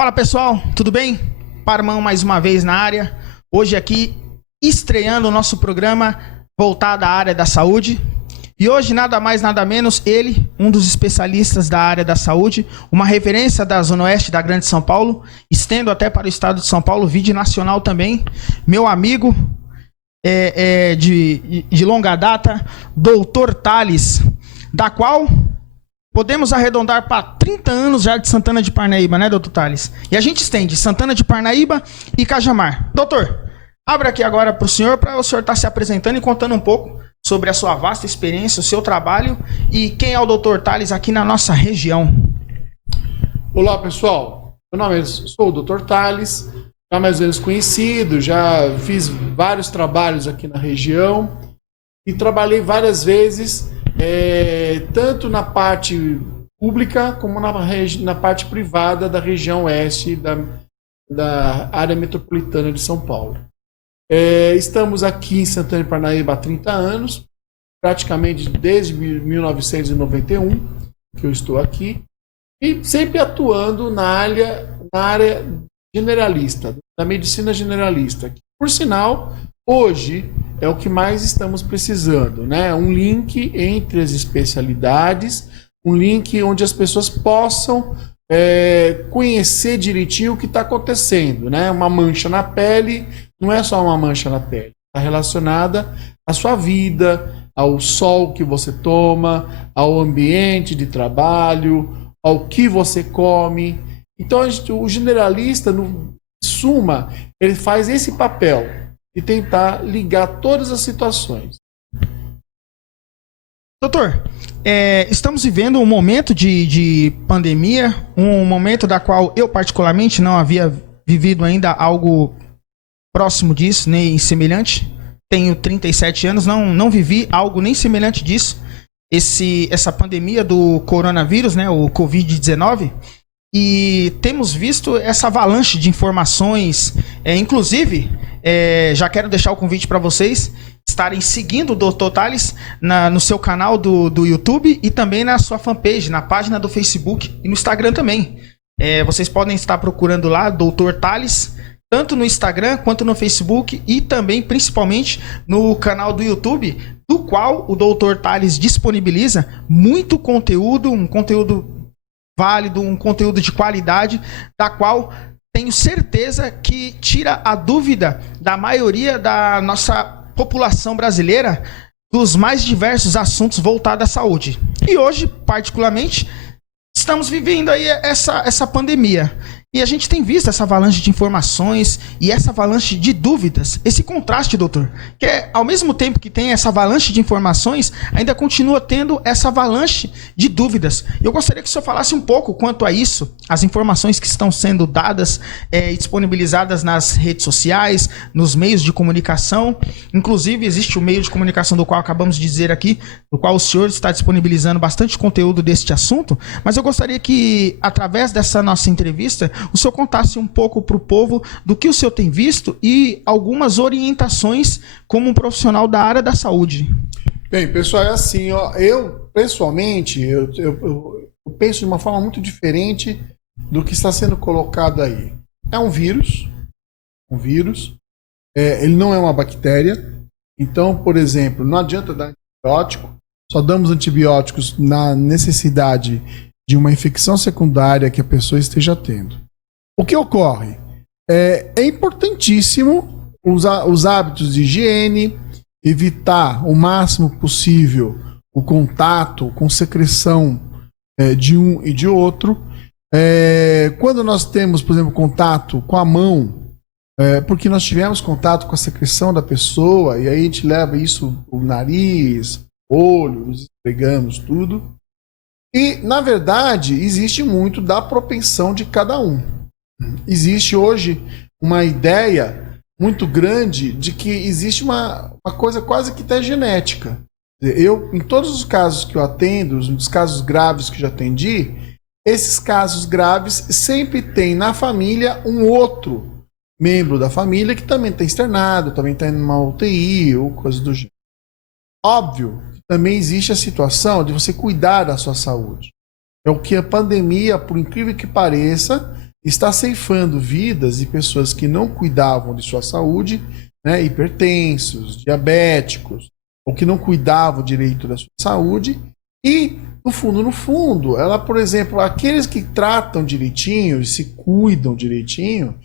Fala pessoal, tudo bem? Parmão mais uma vez na área. Hoje aqui estreando o nosso programa voltado à área da saúde. E hoje nada mais nada menos ele, um dos especialistas da área da saúde, uma referência da Zona Oeste da Grande São Paulo, estendo até para o estado de São Paulo, vídeo nacional também, meu amigo de longa data, Dr. Thales, da qual podemos arredondar para 30 anos já de Santana de Parnaíba, né, doutor Thales? E a gente estende Santana de Parnaíba e Cajamar. Doutor, abra aqui agora para o senhor estar se apresentando e contando um pouco sobre a sua vasta experiência, o seu trabalho e quem é o doutor Thales aqui na nossa região. Olá, pessoal. Sou o Dr. Thales, já mais ou menos conhecido, já fiz vários trabalhos aqui na região e trabalhei várias vezes, tanto na parte pública como na parte privada da região oeste da área metropolitana de São Paulo. Estamos aqui em Santana de Parnaíba há 30 anos, praticamente desde 1991 que eu estou aqui, e sempre atuando na área generalista, da medicina generalista. Por sinal, hoje é o que mais estamos precisando, né? Um link entre as especialidades, um link onde as pessoas possam conhecer direitinho o que está acontecendo, né? Uma mancha na pele não é só uma mancha na pele, está relacionada à sua vida, ao sol que você toma, ao ambiente de trabalho, ao que você come. Então o generalista, no suma, ele faz esse papel de tentar ligar todas as situações. Doutor, estamos vivendo um momento de pandemia, um momento da qual eu particularmente não havia vivido ainda algo próximo disso, nem semelhante. Tenho 37 anos, não vivi algo nem semelhante disso. Essa pandemia do coronavírus, né, o Covid-19, e temos visto essa avalanche de informações, inclusive, já quero deixar o convite para vocês estarem seguindo o Dr. Thales no seu canal do YouTube e também na sua fanpage, na página do Facebook e no Instagram também. Vocês podem estar procurando lá Dr. Thales, tanto no Instagram quanto no Facebook e também, principalmente, no canal do YouTube, do qual o Dr. Thales disponibiliza muito conteúdo, um conteúdo válido, um conteúdo de qualidade, da qual tenho certeza que tira a dúvida da maioria da nossa população brasileira dos mais diversos assuntos voltados à saúde. E hoje, particularmente, estamos vivendo aí essa pandemia. E a gente tem visto essa avalanche de informações e essa avalanche de dúvidas, esse contraste, doutor, que ao mesmo tempo que tem essa avalanche de informações, ainda continua tendo essa avalanche de dúvidas. Eu gostaria que o senhor falasse um pouco quanto a isso, as informações que estão sendo dadas e disponibilizadas nas redes sociais, nos meios de comunicação. Inclusive, existe o meio de comunicação do qual acabamos de dizer aqui, do qual o senhor está disponibilizando bastante conteúdo deste assunto, mas eu gostaria que, através dessa nossa entrevista, o senhor contasse um pouco para o povo do que o senhor tem visto e algumas orientações como um profissional da área da saúde. Bem, pessoal, é assim, ó, eu, pessoalmente, eu penso de uma forma muito diferente do que está sendo colocado aí. É um vírus, ele não é uma bactéria, então, por exemplo, não adianta dar antibiótico, só damos antibióticos na necessidade de uma infecção secundária que a pessoa esteja tendo. O que ocorre? É importantíssimo usar os hábitos de higiene, evitar o máximo possível o contato com secreção de um e de outro. Quando nós temos, por exemplo, contato com a mão, porque nós tivemos contato com a secreção da pessoa, e aí a gente leva isso o nariz, olho, nos esfregamos, tudo. E, na verdade, existe muito da propensão de cada um. Existe hoje uma ideia muito grande de que existe uma coisa quase que até genética. Eu, em todos os casos que eu atendo, os casos graves que já atendi, esses casos graves sempre tem na família um outro membro da família que também está externado, também está numa UTI ou coisa do gênero. Óbvio, também existe a situação de você cuidar da sua saúde. É o que a pandemia, por incrível que pareça, está ceifando vidas de pessoas que não cuidavam de sua saúde, né, hipertensos, diabéticos, ou que não cuidavam direito da sua saúde, e no fundo, ela, por exemplo, aqueles que tratam direitinho e se cuidam direitinho,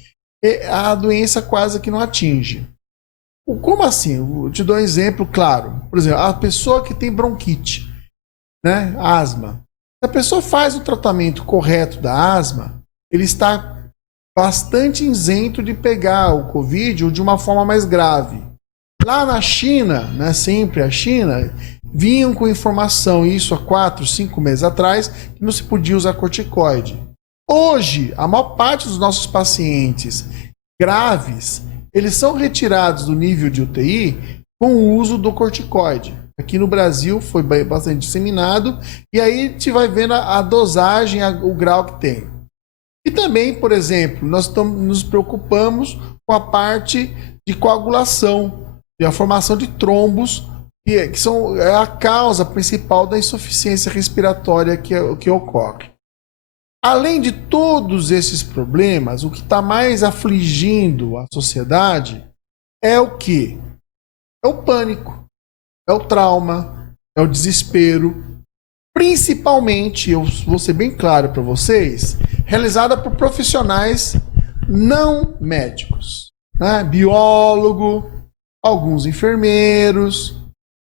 a doença quase que não atinge. Como assim? Eu te dou um exemplo claro. Por exemplo, a pessoa que tem bronquite, né, asma. Se a pessoa faz o tratamento correto da asma, ele está bastante isento de pegar o Covid ou de uma forma mais grave. Lá na China, né, sempre a China, vinham com informação, isso há 4, 5 meses atrás, que não se podia usar corticoide. Hoje, a maior parte dos nossos pacientes graves, eles são retirados do nível de UTI com o uso do corticoide. Aqui no Brasil foi bastante disseminado, e aí a gente vai vendo a dosagem, o grau que tem. E também, por exemplo, nós nos preocupamos com a parte de coagulação, e a formação de trombos, que são a causa principal da insuficiência respiratória que ocorre. Além de todos esses problemas, o que está mais afligindo a sociedade é o quê? É o pânico, é o trauma, é o desespero, principalmente, eu vou ser bem claro para vocês, realizada por profissionais não médicos, né? Biólogo, alguns enfermeiros,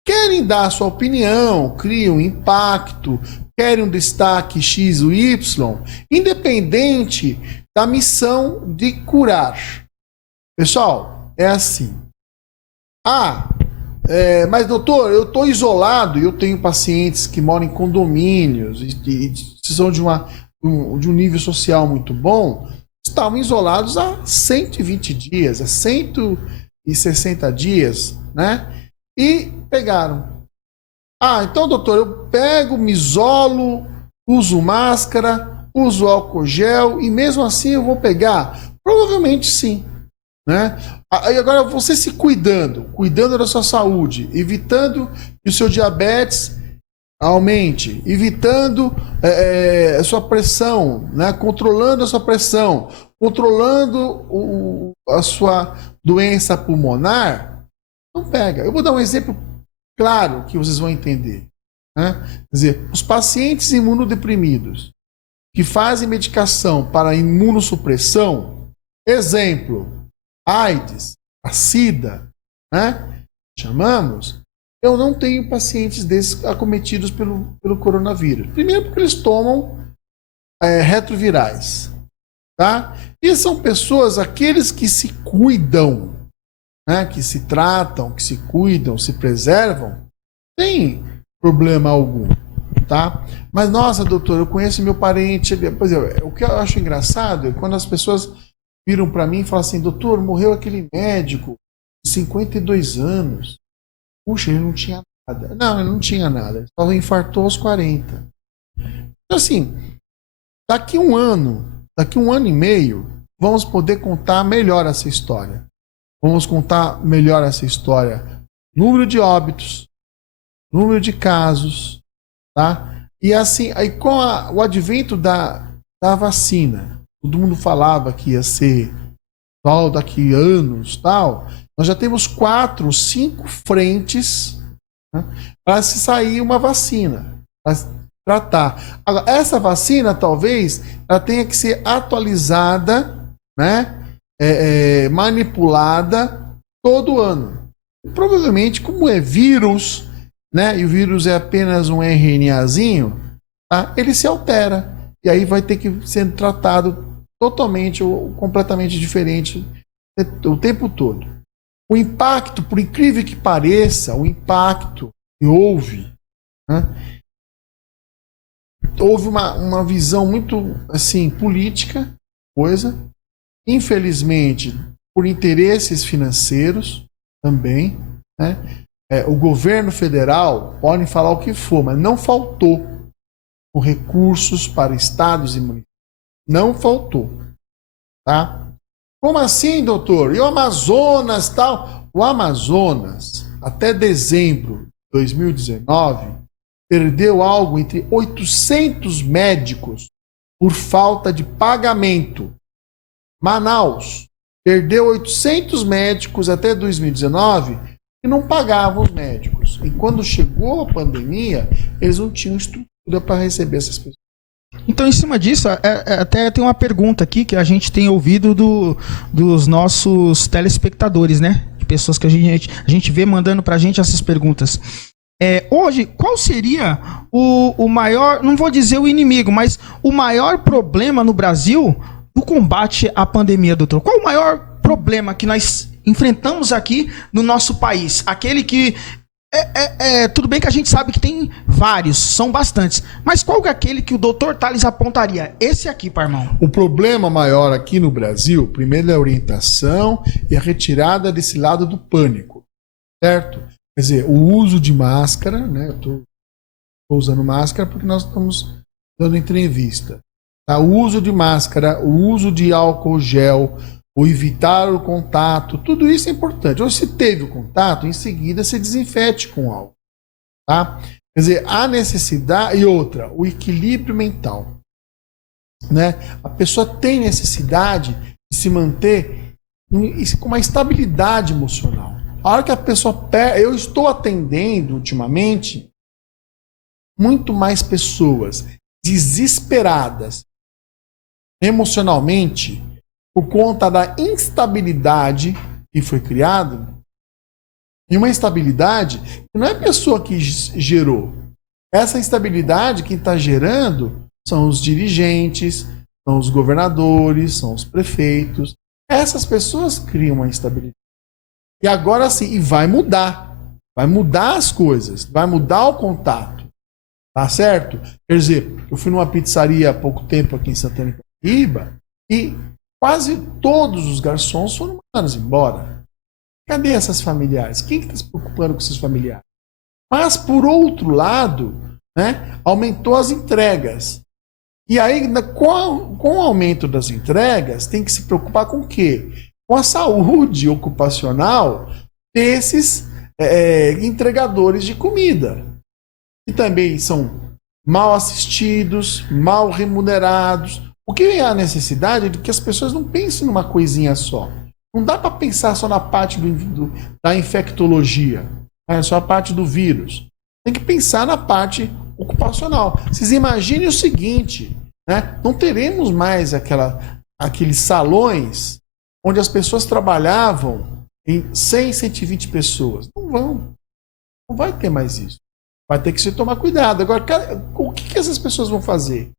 querem dar a sua opinião, criam um impacto, querem um destaque X ou Y, independente da missão de curar. Pessoal, é assim. Mas doutor, eu estou isolado e eu tenho pacientes que moram em condomínios e são de um nível social muito bom, estavam isolados há 120 dias, há 160 dias, né? E pegaram. Então, doutor, eu pego, me isolo, uso máscara, uso álcool gel e mesmo assim eu vou pegar? Provavelmente sim, né? E agora você se cuidando da sua saúde, evitando que o seu diabetes aumente, evitando a sua pressão, né? Controlando a sua pressão, controlando a sua doença pulmonar, não pega. Eu vou dar um exemplo claro que vocês vão entender, né? Quer dizer, os pacientes imunodeprimidos que fazem medicação para imunossupressão, exemplo, AIDS, a SIDA, né? Chamamos. Eu não tenho pacientes desses acometidos pelo coronavírus. Primeiro porque eles tomam retrovirais, tá? E são pessoas, aqueles que se cuidam, né, que se tratam, que se cuidam, se preservam, tem problema algum, tá? Mas, nossa, doutor, eu conheço meu parente. Por exemplo, o que eu acho engraçado é quando as pessoas viram para mim e falam assim, doutor, morreu aquele médico de 52 anos. Puxa, ele não tinha nada. Não, ele não tinha nada. Ele só infartou aos 40. Então, assim, daqui um ano e meio, vamos poder contar melhor essa história. Vamos contar melhor essa história. Número de óbitos, número de casos, tá? E assim, aí com o advento da vacina, todo mundo falava que ia ser só daqui anos, tal. Nós já temos 4, 5 frentes, né, para se sair uma vacina, para tratar. Agora, essa vacina, talvez, ela tenha que ser atualizada, né? Manipulada todo ano. E provavelmente, como é vírus, né, e o vírus é apenas um RNAzinho, tá, ele se altera. E aí vai ter que ser tratado totalmente ou completamente diferente o tempo todo. O impacto, por incrível que pareça, o impacto que houve, né, houve uma visão muito assim política, coisa. Infelizmente, por interesses financeiros também, né? O governo federal pode falar o que for, mas não faltou com recursos para estados e municípios. Não faltou, tá? Como assim, doutor? E o Amazonas, tal? O Amazonas, até dezembro de 2019, perdeu algo entre 800 médicos por falta de pagamento. Manaus perdeu 800 médicos até 2019 e não pagavam os médicos. E quando chegou a pandemia, eles não tinham estrutura para receber essas pessoas. Então, em cima disso, até tem uma pergunta aqui que a gente tem ouvido dos nossos telespectadores, né? De pessoas que a gente vê mandando pra gente essas perguntas. Hoje, qual seria o maior, não vou dizer o inimigo, mas o maior problema no Brasil do combate à pandemia, doutor? Qual o maior problema que nós enfrentamos aqui no nosso país? Aquele que tudo bem que a gente sabe que tem vários, são bastantes, mas qual que é aquele que o doutor Tales apontaria? Esse aqui, Parmão. O problema maior aqui no Brasil, primeiro é a orientação e a retirada desse lado do pânico, certo? Quer dizer, o uso de máscara, né? Eu estou usando máscara porque nós estamos dando entrevista. Tá? O uso de máscara, o uso de álcool gel, o evitar o contato, tudo isso é importante. Ou se teve o contato, em seguida se desinfete com álcool. Tá? Quer dizer, a necessidade, e outra, o equilíbrio mental. Né? A pessoa tem necessidade de se manter com uma estabilidade emocional. A hora que a pessoa eu estou atendendo ultimamente muito mais pessoas desesperadas emocionalmente por conta da instabilidade que foi criada, e uma instabilidade que não é a pessoa que gerou. Essa instabilidade que está gerando são os dirigentes, são os governadores, são os prefeitos. Essas pessoas criam uma instabilidade. E agora sim, e vai mudar as coisas, vai mudar o contato, tá certo? Quer dizer, eu fui numa pizzaria há pouco tempo aqui em Santana de Parnaíba e quase todos os garçons foram mandados embora. Cadê essas familiares? Quem está se preocupando com esses familiares? Mas, por outro lado, né, aumentou as entregas. E aí, com o aumento das entregas, tem que se preocupar com o quê? Com a saúde ocupacional desses entregadores de comida. Que também são mal assistidos, mal remunerados. O que é a necessidade de que as pessoas não pensem numa coisinha só. Não dá para pensar só na parte da infectologia, só a parte do vírus. Tem que pensar na parte ocupacional. Vocês imaginem o seguinte, né? Não teremos mais aqueles salões onde as pessoas trabalhavam em 100, 120 pessoas. Não vão. Não vai ter mais isso. Vai ter que se tomar cuidado. Agora, o que essas pessoas vão fazer?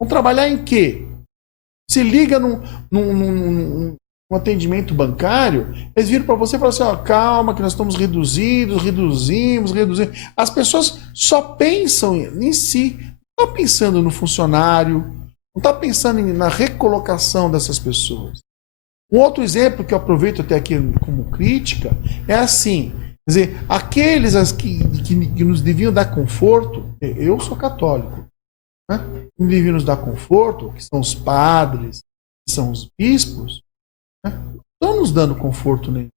Vão trabalhar em quê? Se liga num atendimento bancário, eles viram para você e falam assim, ó, calma, que nós estamos reduzimos. As pessoas só pensam em si, não estão pensando no funcionário, não estão pensando na recolocação dessas pessoas. Um outro exemplo que eu aproveito até aqui como crítica é assim, quer dizer, aqueles que nos deviam dar conforto, eu sou católico, né? Que deviam nos dar conforto, que são os padres, que são os bispos, né? Não estão nos dando conforto nenhum.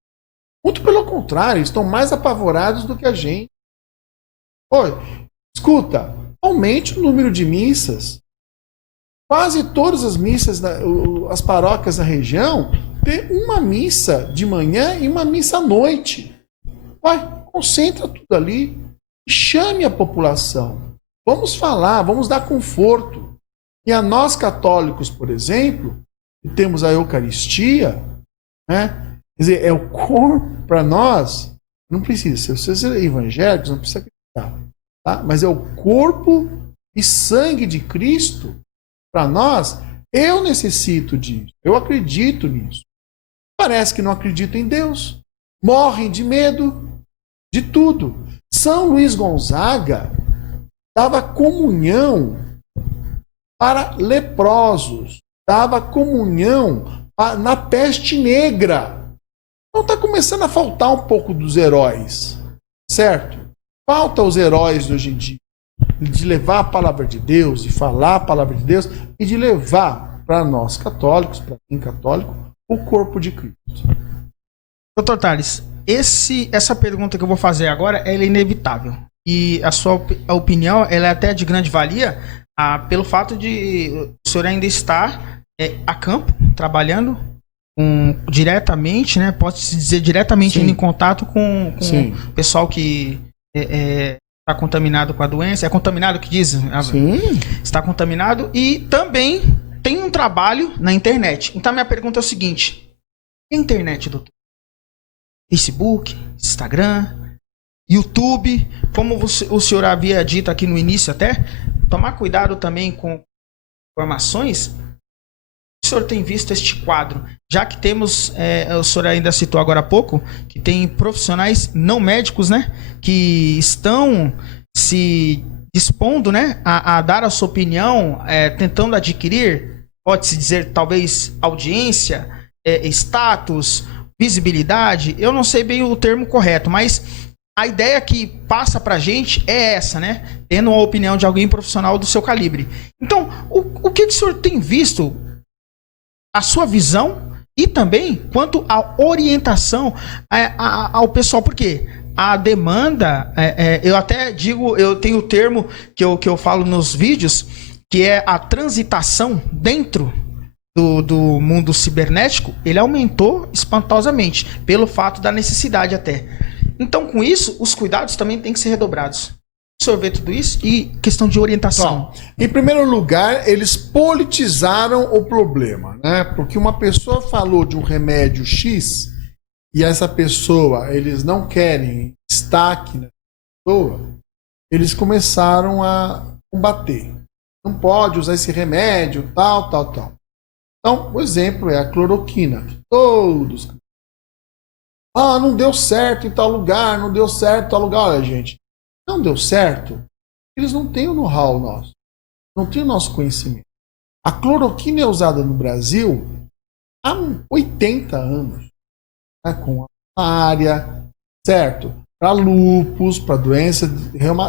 Muito pelo contrário, estão mais apavorados do que a gente. Oi, escuta, aumente o número de missas. Quase todas as missas, as paróquias da região, tem uma missa de manhã e uma missa à noite. Vai, concentra tudo ali e chame a população. Vamos falar, vamos dar conforto. E a nós católicos, por exemplo, que temos a Eucaristia, né? Quer dizer, é o corpo para nós, não precisa, se você ser evangélico, não precisa acreditar, tá? Mas é o corpo e sangue de Cristo para nós. Eu necessito disso, eu acredito nisso. Parece que não acreditam em Deus, morrem de medo de tudo. São Luís Gonzaga dava comunhão para leprosos, dava comunhão na peste negra. Então está começando a faltar um pouco dos heróis, certo? Falta os heróis de hoje em dia, de levar a palavra de Deus, de falar a palavra de Deus e de levar para nós católicos, para quem católico, o corpo de Cristo. Doutor Tales, essa pergunta que eu vou fazer agora, ela é inevitável. E a sua opinião, ela é até de grande valia, pelo fato de o senhor ainda estar a campo, trabalhando diretamente, né? Pode-se dizer diretamente indo em contato com o pessoal que está contaminado com a doença. É contaminado que diz? Sim. Está contaminado e também tem um trabalho na internet. Então, minha pergunta é o seguinte. E a internet, doutor? Facebook, Instagram, YouTube, como o senhor havia dito aqui no início até, tomar cuidado também com informações. O senhor tem visto este quadro? Já que temos, o senhor ainda citou agora há pouco, que tem profissionais não médicos, né? Que estão se dispondo, né, a dar a sua opinião, tentando adquirir, pode-se dizer, talvez, audiência, status, visibilidade. Eu não sei bem o termo correto, mas a ideia que passa pra gente é essa, né? Tendo uma opinião de alguém profissional do seu calibre. Então, o que o senhor tem visto, a sua visão e também quanto à orientação ao pessoal? Por quê? A demanda, eu até digo, eu tenho o termo que eu falo nos vídeos, que é a transitação dentro do mundo cibernético. Ele aumentou espantosamente, pelo fato da necessidade até. Então, com isso, os cuidados também têm que ser redobrados. O senhor vê tudo isso? E questão de orientação. Bom, em primeiro lugar, eles politizaram o problema, né? Porque uma pessoa falou de um remédio X e essa pessoa, eles não querem destaque na pessoa, eles começaram a combater. Não pode usar esse remédio, tal. Então, o exemplo é a cloroquina. Todos. Não deu certo em tal lugar, não deu certo em tal lugar. Olha, gente, não deu certo. Eles não têm o know-how nosso. Não têm o nosso conhecimento. A cloroquina é usada no Brasil há 80 anos. Né, com a área, certo? Para lúpus, para doenças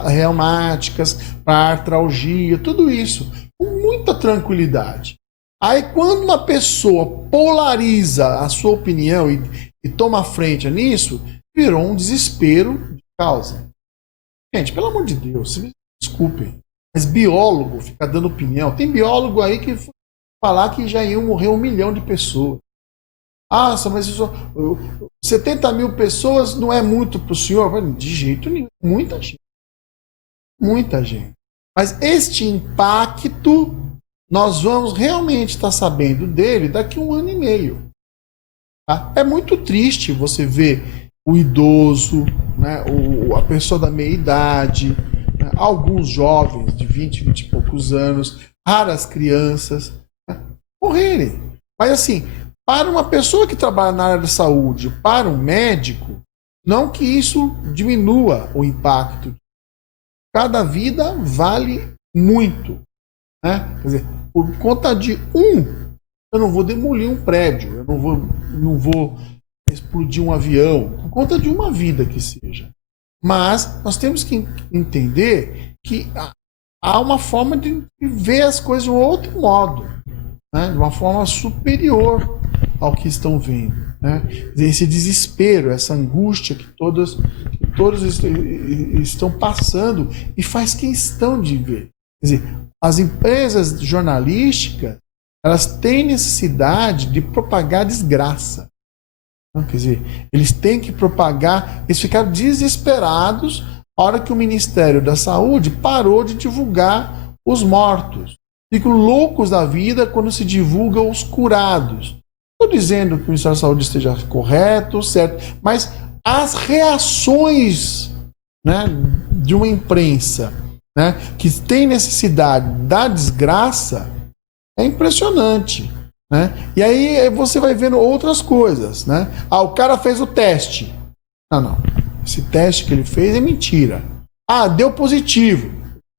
reumáticas, para artralgia, tudo isso. Com muita tranquilidade. Aí quando uma pessoa polariza a sua opinião e toma frente nisso, virou um desespero de causa. Gente, pelo amor de Deus, me desculpem, mas biólogo fica dando opinião. Tem biólogo aí que falar que já iam morrer 1 milhão de pessoas. Mas isso, 70 mil pessoas não é muito para o senhor? De jeito nenhum. Muita gente. Muita gente. Mas este impacto nós vamos realmente estar sabendo dele daqui a 1 ano e meio. Tá? É muito triste você ver o idoso, né, a pessoa da meia-idade, né, alguns jovens de 20 e poucos anos, raras crianças, né, morrerem. Mas assim, para uma pessoa que trabalha na área da saúde, para um médico, não que isso diminua o impacto. Cada vida vale muito. Né? Quer dizer, por conta de eu não vou demolir um prédio, eu não vou explodir um avião, por conta de uma vida que seja. Mas nós temos que entender que há uma forma de ver as coisas de um outro modo, né? De uma forma superior ao que estão vendo. Né? Esse desespero, essa angústia que todos estão passando e faz questão de ver. Quer dizer, as empresas jornalísticas, elas têm necessidade de propagar desgraça. Quer dizer, eles têm que propagar, eles ficaram desesperados na hora que o Ministério da Saúde parou de divulgar os mortos. Ficam loucos da vida quando se divulgam os curados. Não estou dizendo que o Ministério da Saúde esteja correto, certo, mas as reações, né, de uma imprensa, né, que tem necessidade da desgraça é impressionante. Né? E aí você vai vendo outras coisas. Né? O cara fez o teste. Não. Esse teste que ele fez é mentira. Deu positivo.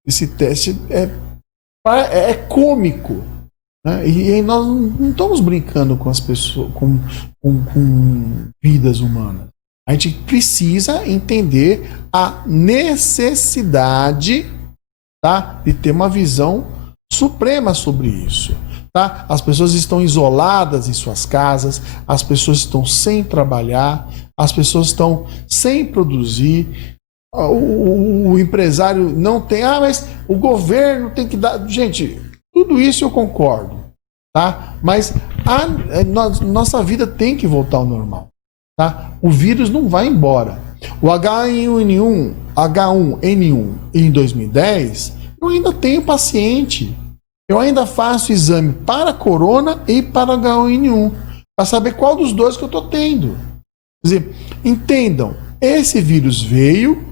Esse teste é cômico. Né? E nós não estamos brincando com as pessoas, com vidas humanas. A gente precisa entender a necessidade, tá, de ter uma visão suprema sobre isso. Tá? As pessoas estão isoladas em suas casas, as pessoas estão sem trabalhar, as pessoas estão sem produzir. o empresário não tem, mas o governo tem que dar. Gente, tudo isso eu concordo, tá? Mas nossa vida tem que voltar ao normal, tá? O vírus não vai embora. O H1N1 em 2010, eu ainda tenho paciente. Eu ainda faço exame para corona e para H1N1, para saber qual dos dois que eu estou tendo. Quer dizer, entendam, esse vírus veio,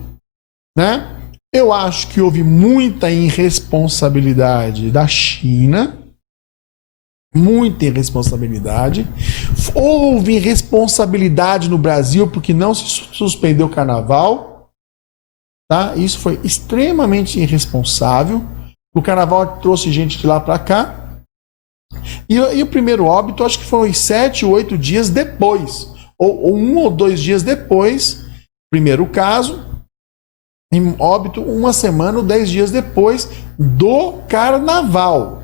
né? Eu acho que houve muita irresponsabilidade da China, muita irresponsabilidade. Houve irresponsabilidade no Brasil porque não se suspendeu o carnaval, tá? Isso foi extremamente irresponsável. O carnaval trouxe gente de lá para cá. E o primeiro óbito, acho que foi 7 ou 8 dias depois, ou 1 ou 2 dias depois, primeiro caso. Em óbito 1 semana ou 10 dias depois do carnaval.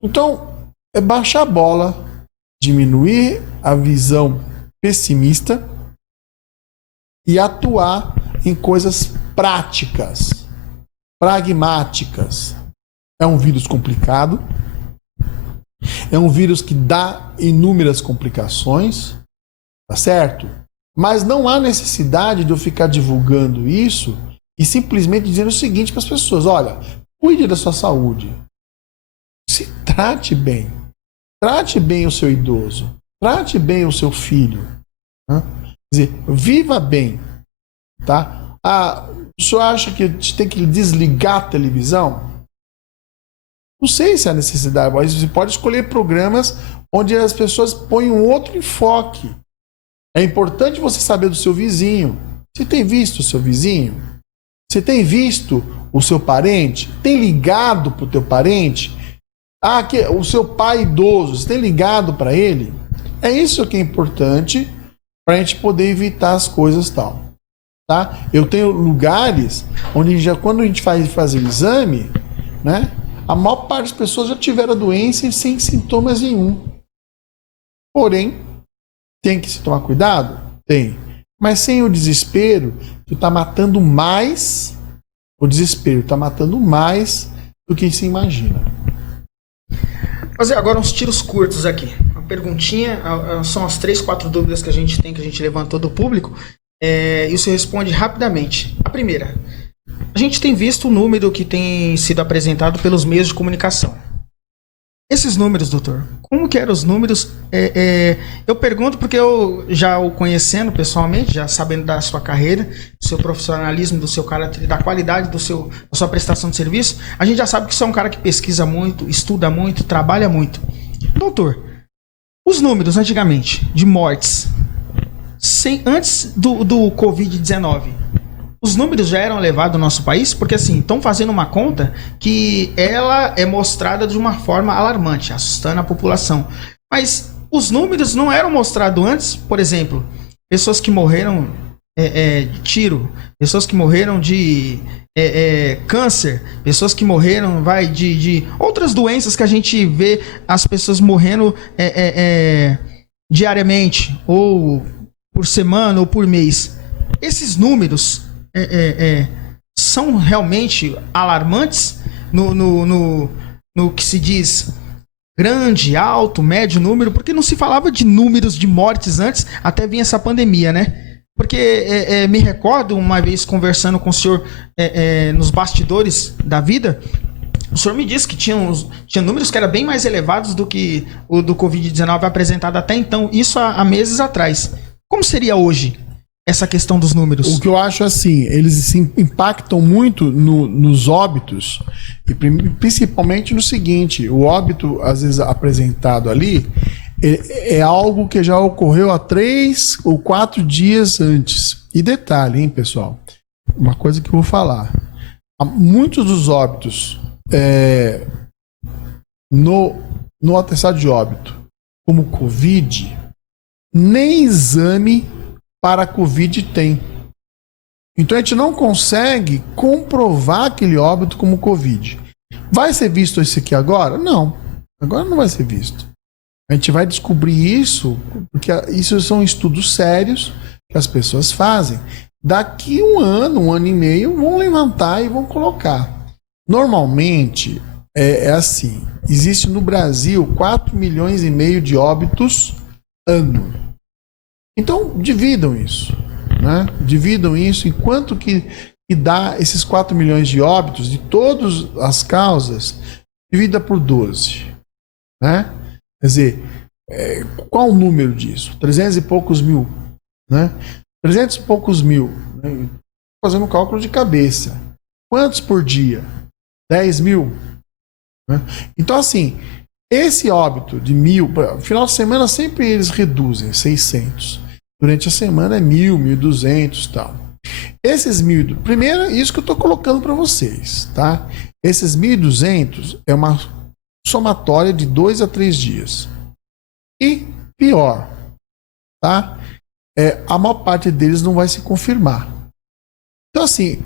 Então, é baixar a bola, diminuir a visão pessimista e atuar em coisas práticas, pragmáticas. É um vírus complicado, é um vírus que dá inúmeras complicações, tá certo? Mas não há necessidade de eu ficar divulgando isso e simplesmente dizendo o seguinte para as pessoas: olha, cuide da sua saúde, se trate bem o seu idoso, trate bem o seu filho, né? Quer dizer, viva bem, tá? O senhor acha que a gente tem que desligar a televisão? Não sei se há necessidade, mas você pode escolher programas onde as pessoas põem um outro enfoque. É importante você saber do seu vizinho. Você tem visto o seu vizinho? Você tem visto o seu parente? Tem ligado para o teu parente? O seu pai idoso, você tem ligado para ele? É isso que é importante para a gente poder evitar as coisas tal. Tá? Eu tenho lugares onde quando a gente faz o exame, né, a maior parte das pessoas já tiveram a doença sem sintomas nenhum. Porém, tem que se tomar cuidado? Tem. Mas sem o desespero, tu tá matando mais. O desespero tá matando mais do que se imagina. Vou fazer agora uns tiros curtos aqui. Uma perguntinha, são as 3, 4 dúvidas que a gente tem, que a gente levantou do público. E você responde rapidamente. A primeira, a gente tem visto o número que tem sido apresentado pelos meios de comunicação. Esses números, doutor, como que eram os números? Eu pergunto porque eu já o conhecendo pessoalmente, já sabendo da sua carreira, do seu profissionalismo, do seu caráter, da qualidade da sua prestação de serviço, a gente já sabe que você é um cara que pesquisa muito, estuda muito, trabalha muito. Doutor, os números antigamente de mortes, antes do Covid-19, os números já eram elevados no nosso país? Porque assim, estão fazendo uma conta que ela é mostrada de uma forma alarmante, assustando a população. Mas os números não eram mostrados antes, por exemplo, pessoas que morreram de tiro, pessoas que morreram de câncer, pessoas que morreram de outras doenças que a gente vê as pessoas morrendo diariamente, ou por semana, ou por mês. Esses números são realmente alarmantes no que se diz grande, alto, médio número, porque não se falava de números de mortes antes, até vir essa pandemia, né? Porque me recordo uma vez conversando com o senhor nos bastidores da vida, o senhor me disse que tinha números que eram bem mais elevados do que o do Covid-19 apresentado até então, isso há meses atrás. Como seria hoje essa questão dos números? O que eu acho assim, eles se impactam muito nos óbitos, e principalmente no seguinte: o óbito, às vezes apresentado ali, é algo que já ocorreu há 3 ou 4 dias antes. E detalhe, hein, pessoal? Uma coisa que eu vou falar. Muitos dos óbitos no atestado de óbito, como Covid, nem exame para a Covid tem. Então a gente não consegue comprovar aquele óbito como Covid. Vai ser visto isso aqui agora? Não. Agora não vai ser visto. A gente vai descobrir isso, porque isso são estudos sérios que as pessoas fazem. Daqui um ano e meio, vão levantar e vão colocar. Normalmente, é assim, existe no Brasil 4 milhões e meio de óbitos ano. Então, dividam isso, né? Dividam isso e quanto que dá esses 4 milhões de óbitos de todas as causas, divida por 12, né? Quer dizer, qual o número disso? 300 e poucos mil, né? 300 e poucos mil, né? Fazendo um cálculo de cabeça. Quantos por dia? 10 mil? Né? Então, assim, esse óbito de 1.000, final de semana sempre eles reduzem, 600. Durante a semana é 1.000, 1.200 e tal. Esses 1.000, primeiro, isso que eu estou colocando para vocês, tá? Esses 1.200 é uma somatória de 2 a 3 dias. E pior, tá? A maior parte deles não vai se confirmar. Então, assim,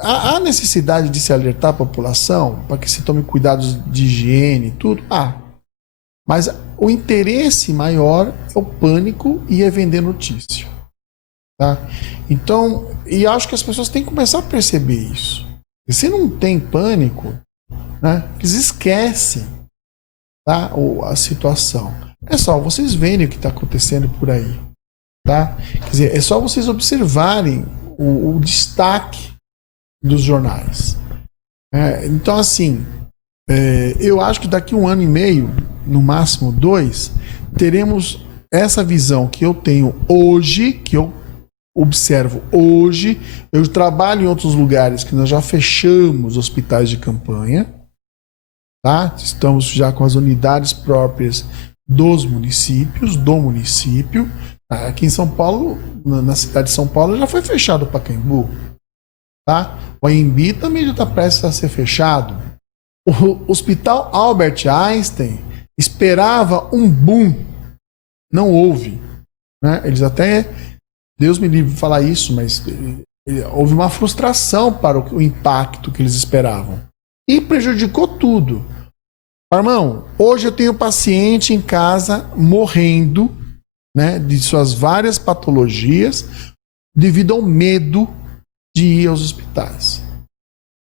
há necessidade de se alertar a população para que se tome cuidados de higiene e tudo? Mas o interesse maior é o pânico e é vender notícia. Tá? Então, e acho que as pessoas têm que começar a perceber isso. E se não tem pânico, né, eles esquecem, tá, a situação. É só vocês verem o que está acontecendo por aí. Tá? Quer dizer, é só vocês observarem o destaque dos jornais. Então, assim, eu acho que daqui 1 ano e meio, no máximo 2, teremos essa visão que eu tenho hoje, que eu observo hoje. Eu trabalho em outros lugares que nós já fechamos hospitais de campanha, tá? Estamos já com as unidades próprias dos municípios, do município. Aqui em São Paulo, na cidade de São Paulo, já foi fechado o Pacaembu, tá? O Anhembi também já está prestes a ser fechado. O Hospital Albert Einstein esperava um boom, não houve, né? Eles até, Deus me livre de falar isso, mas houve uma frustração para o impacto que eles esperavam e prejudicou tudo. Irmão, hoje eu tenho paciente em casa morrendo, né, de suas várias patologias devido ao medo de ir aos hospitais.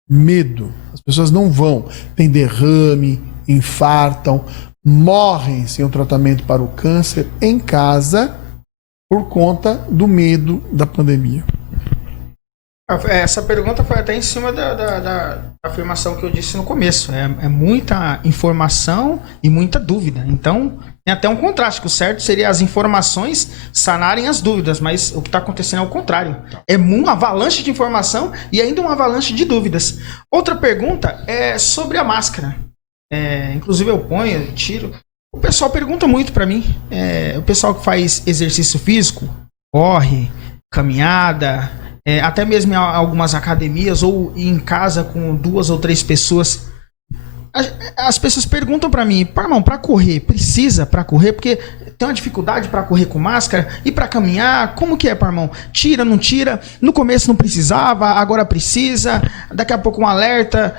Medo. As pessoas não vão. Tem derrame, infartam, morrem sem o tratamento para o câncer em casa por conta do medo da pandemia. Essa pergunta foi até em cima da afirmação que eu disse no começo. É muita informação e muita dúvida. Então, tem até um contraste, que o certo seria as informações sanarem as dúvidas, mas o que está acontecendo é o contrário. É uma avalanche de informação e ainda uma avalanche de dúvidas. Outra pergunta é sobre a máscara. Inclusive eu ponho, eu tiro. O pessoal pergunta muito para mim. O pessoal que faz exercício físico, corre, caminhada, até mesmo em algumas academias ou em casa com 2 ou 3 pessoas. As pessoas perguntam para mim, irmão, para correr, precisa para correr? Porque tem uma dificuldade para correr com máscara e para caminhar, como que é, irmão? Tira, não tira? No começo não precisava, agora precisa, daqui a pouco um alerta.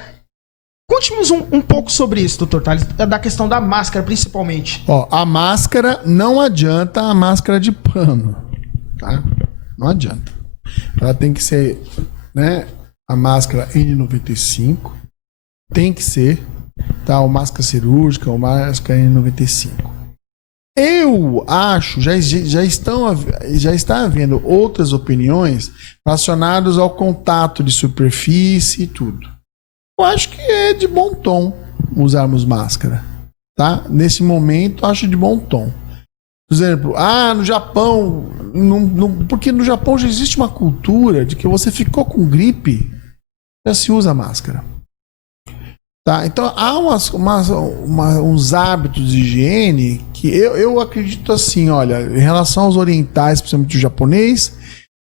Conte-nos um pouco sobre isso, doutor Thales, da questão da máscara principalmente. A máscara não adianta a máscara de pano, tá? Não adianta. Ela tem que ser, né, a máscara N95, tem que ser, tá, ou máscara cirúrgica ou máscara N95. Eu acho, já está havendo outras opiniões relacionadas ao contato de superfície e tudo. Eu acho que é de bom tom usarmos máscara, tá? Nesse momento, acho de bom tom. Por exemplo, no Japão, porque no Japão já existe uma cultura de que você ficou com gripe, já se usa máscara. Tá? Então, há uns hábitos de higiene que eu acredito assim, olha, em relação aos orientais, principalmente o japonês,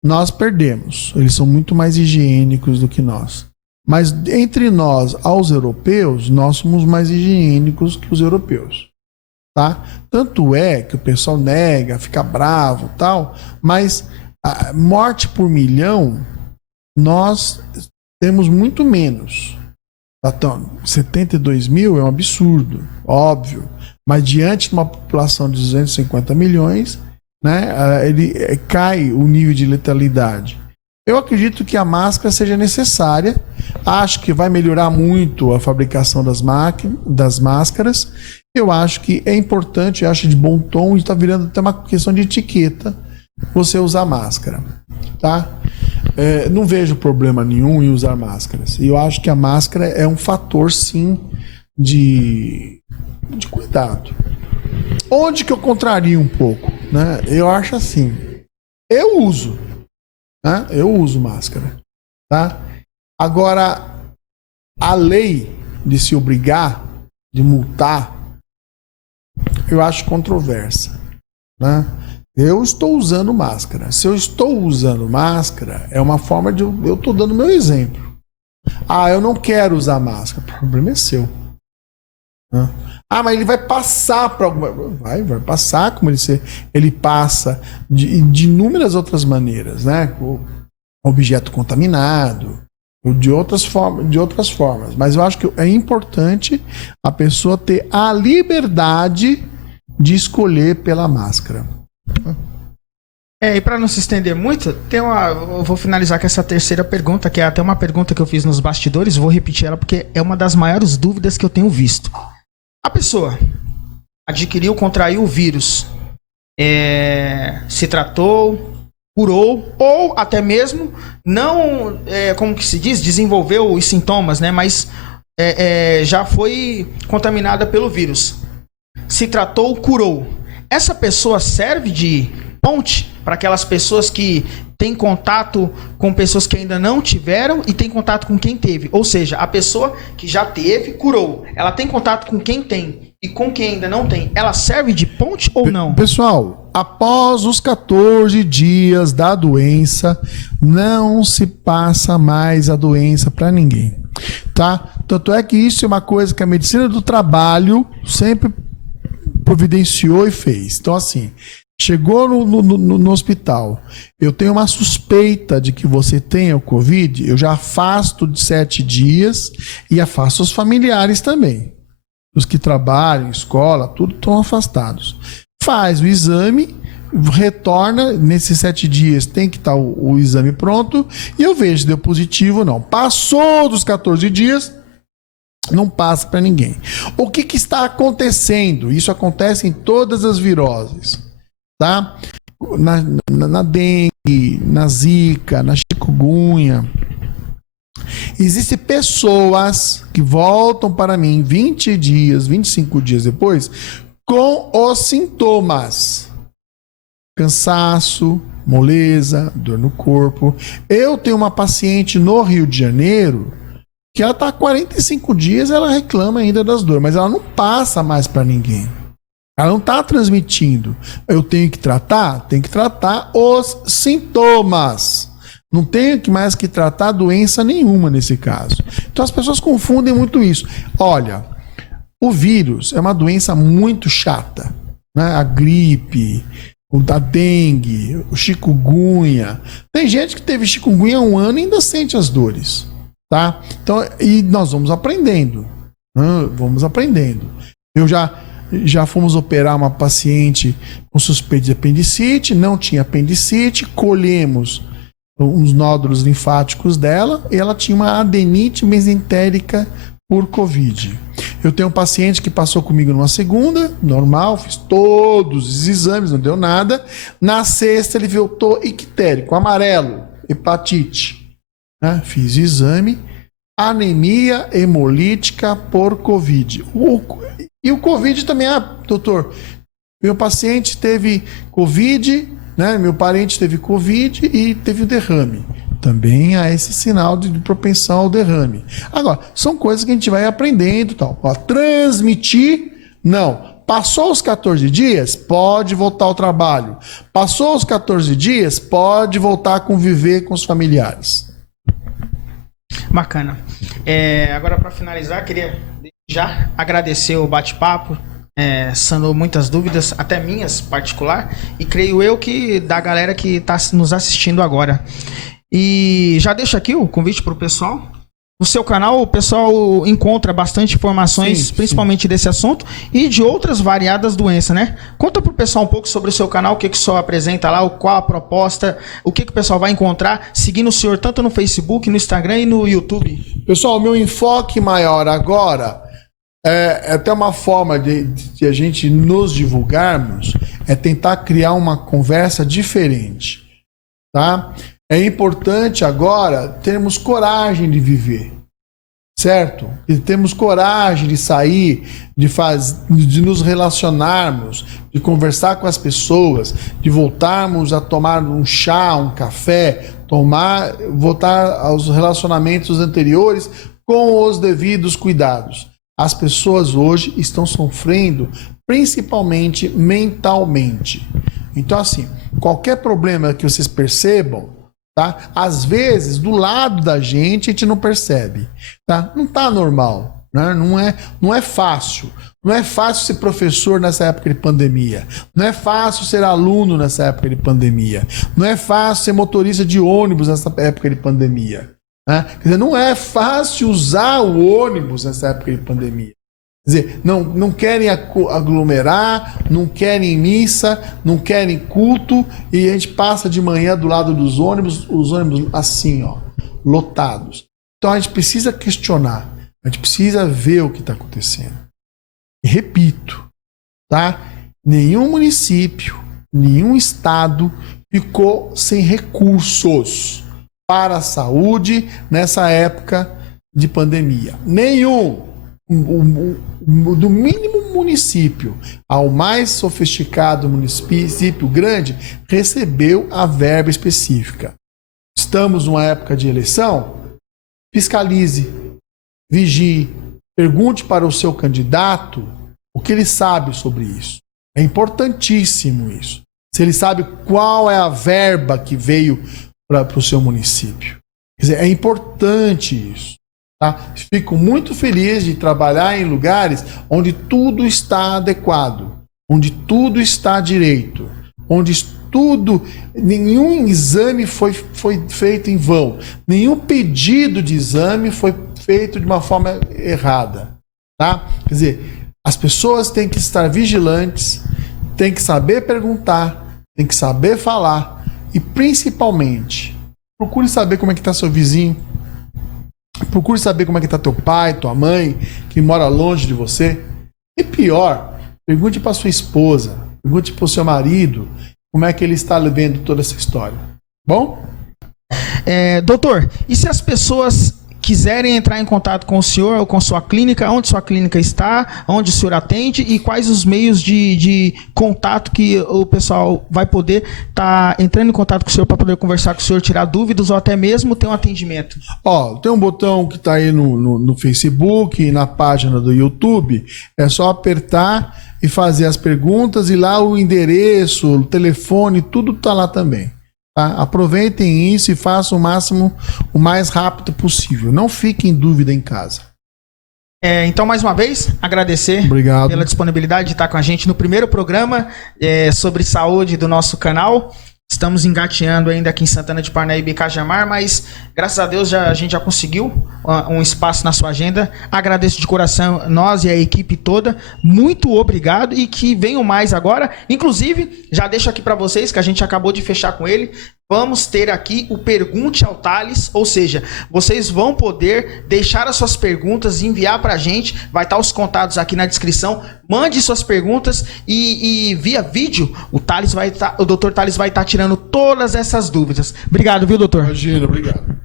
nós perdemos. Eles são muito mais higiênicos do que nós. Mas entre nós, aos europeus, nós somos mais higiênicos que os europeus. Tá? Tanto é que o pessoal nega, fica bravo e tal, mas a morte por milhão, nós temos muito menos. Então, 72 mil é um absurdo, óbvio, mas diante de uma população de 250 milhões, né, ele cai o nível de letalidade. Eu acredito que a máscara seja necessária. Acho que vai melhorar muito a fabricação das máscaras. Eu acho que é importante, acho de bom tom, e está virando até uma questão de etiqueta você usar máscara, tá? Não vejo problema nenhum em usar máscaras. E eu acho que a máscara é um fator, sim, de cuidado. Onde que eu contrario um pouco, né? Eu acho assim, eu uso, né? Eu uso máscara, tá? Agora, a lei de se obrigar, de multar, eu acho controversa, né? Eu estou usando máscara. Se eu estou usando máscara, é uma forma de eu estou dando meu exemplo. Ah, eu não quero usar máscara. O problema é seu. Ah, mas ele vai passar para alguma... Vai passar como ele passa de inúmeras outras maneiras, né? O objeto contaminado, de outras formas. Mas eu acho que é importante a pessoa ter a liberdade de escolher pela máscara. E para não se estender muito, eu vou finalizar com essa terceira pergunta, que é até uma pergunta que eu fiz nos bastidores, vou repetir ela porque é uma das maiores dúvidas que eu tenho visto. A pessoa contraiu o vírus, se tratou, curou, ou até mesmo não, como que se diz, desenvolveu os sintomas, né? Mas já foi contaminada pelo vírus. Se tratou, curou. Essa pessoa serve de ponte para aquelas pessoas que têm contato com pessoas que ainda não tiveram e tem contato com quem teve. Ou seja, a pessoa que já teve, curou. Ela tem contato com quem tem e com quem ainda não tem. Ela serve de ponte ou não? Pessoal, após os 14 dias da doença, não se passa mais a doença para ninguém, tá? Tanto é que isso é uma coisa que a medicina do trabalho sempre providenciou e fez. Então, assim, chegou no hospital, eu tenho uma suspeita de que você tenha o Covid, eu já afasto de 7 dias e afasto os familiares também. Os que trabalham, escola, tudo estão afastados. Faz o exame, retorna, nesses 7 dias tem que estar o exame pronto e eu vejo se deu positivo ou não. Passou dos 14 dias, não passa para ninguém. O que está acontecendo? Isso acontece em todas as viroses, tá? Na dengue, na zika, na chikungunya. Existem pessoas que voltam para mim 20 dias, 25 dias depois, com os sintomas. Cansaço, moleza, dor no corpo. Eu tenho uma paciente no Rio de Janeiro que ela está há 45 dias, ela reclama ainda das dores, mas ela não passa mais para ninguém. Ela não está transmitindo. Eu tenho que tratar? Tenho que tratar os sintomas. Não tenho mais que tratar doença nenhuma nesse caso. Então as pessoas confundem muito isso. Olha, o vírus é uma doença muito chata, né? A gripe, a dengue, o chikungunya. Tem gente que teve chikungunya há 1 ano e ainda sente as dores. Tá? Então, e nós vamos aprendendo. Vamos aprendendo. Eu já fomos operar uma paciente com suspeita de apendicite, não tinha apendicite, colhemos uns nódulos linfáticos dela e ela tinha uma adenite mesentérica por Covid. Eu tenho um paciente que passou comigo numa segunda, normal, fiz todos os exames, não deu nada. Na sexta ele voltou ictérico, amarelo, hepatite. Fiz o exame, anemia hemolítica por Covid. E o Covid também, doutor, meu paciente teve Covid, né? Meu parente teve Covid e teve o derrame. Também há esse sinal de propensão ao derrame. Agora, são coisas que a gente vai aprendendo e tal. Transmitir, não. Passou os 14 dias, pode voltar ao trabalho. Passou os 14 dias, pode voltar a conviver com os familiares. Bacana. Agora, para finalizar, queria já agradecer o bate-papo, sanou muitas dúvidas, até minhas particular, e creio eu que da galera que está nos assistindo agora. E já deixo aqui o convite para o pessoal. No seu canal o pessoal encontra bastante informações, Sim, principalmente desse assunto e de outras variadas doenças, né? Conta pro pessoal um pouco sobre o seu canal, o que o senhor apresenta lá, qual a proposta, o que o pessoal vai encontrar seguindo o senhor tanto no Facebook, no Instagram e no YouTube. Pessoal, o meu enfoque maior agora é até uma forma de a gente nos divulgarmos, é tentar criar uma conversa diferente, tá? É importante agora termos coragem de viver, certo? E temos coragem de sair, de nos relacionarmos, de conversar com as pessoas, de voltarmos a tomar um chá, um café, voltar aos relacionamentos anteriores com os devidos cuidados. As pessoas hoje estão sofrendo principalmente mentalmente. Então, assim, qualquer problema que vocês percebam, tá? Às vezes, do lado da gente, a gente não percebe, tá? Não tá normal, né? Não é fácil. Não é fácil ser professor nessa época de pandemia. Não é fácil ser aluno nessa época de pandemia. Não é fácil ser motorista de ônibus nessa época de pandemia, né? Quer dizer, não é fácil usar o ônibus nessa época de pandemia. Quer dizer, não querem aglomerar, não querem missa, não querem culto, e a gente passa de manhã do lado dos ônibus, os ônibus assim, ó, lotados. Então a gente precisa questionar, a gente precisa ver o que está acontecendo. E repito, tá? Nenhum município, nenhum estado ficou sem recursos para a saúde nessa época de pandemia. Nenhum. Do mínimo município ao mais sofisticado município grande, recebeu a verba específica. Estamos numa época de eleição? Fiscalize, vigie, pergunte para o seu candidato o que ele sabe sobre isso. É importantíssimo isso. Se ele sabe qual é a verba que veio para o seu município. Quer dizer, é importante isso. Tá? Fico muito feliz de trabalhar em lugares onde tudo está adequado, onde tudo está direito, onde nenhum exame foi feito em vão, nenhum pedido de exame foi feito de uma forma errada. Tá? Quer dizer, as pessoas têm que estar vigilantes, têm que saber perguntar, têm que saber falar e, principalmente, procure saber como é que está seu vizinho. Procure saber como é que está teu pai, tua mãe, que mora longe de você. E pior, pergunte para sua esposa, pergunte para o seu marido como é que ele está vivendo toda essa história. Bom? Doutor, e se as pessoas quiserem entrar em contato com o senhor ou com sua clínica, onde sua clínica está, onde o senhor atende e quais os meios de contato que o pessoal vai poder estar entrando em contato com o senhor para poder conversar com o senhor, tirar dúvidas ou até mesmo ter um atendimento? Ó, tem um botão que está aí no Facebook e na página do YouTube. É só apertar e fazer as perguntas e lá o endereço, o telefone, tudo está lá também. Tá? Aproveitem isso e façam o mais rápido possível. Não fiquem em dúvida em casa. Então, mais uma vez, agradecer Obrigado pela disponibilidade de estar com a gente no primeiro programa sobre saúde do nosso canal. Estamos engateando ainda aqui em Santana de Parnaíba e Cajamar, mas graças a Deus a gente já conseguiu um espaço na sua agenda. Agradeço de coração nós e a equipe toda. Muito obrigado e que venham mais agora. Inclusive, já deixo aqui para vocês que a gente acabou de fechar com ele. Vamos ter aqui o Pergunte ao Thales, ou seja, vocês vão poder deixar as suas perguntas e enviar para a gente. Vai estar os contatos aqui na descrição. Mande suas perguntas e via vídeo o Dr. Thales vai estar tirando todas essas dúvidas. Obrigado, viu, doutor? Imagina, obrigado.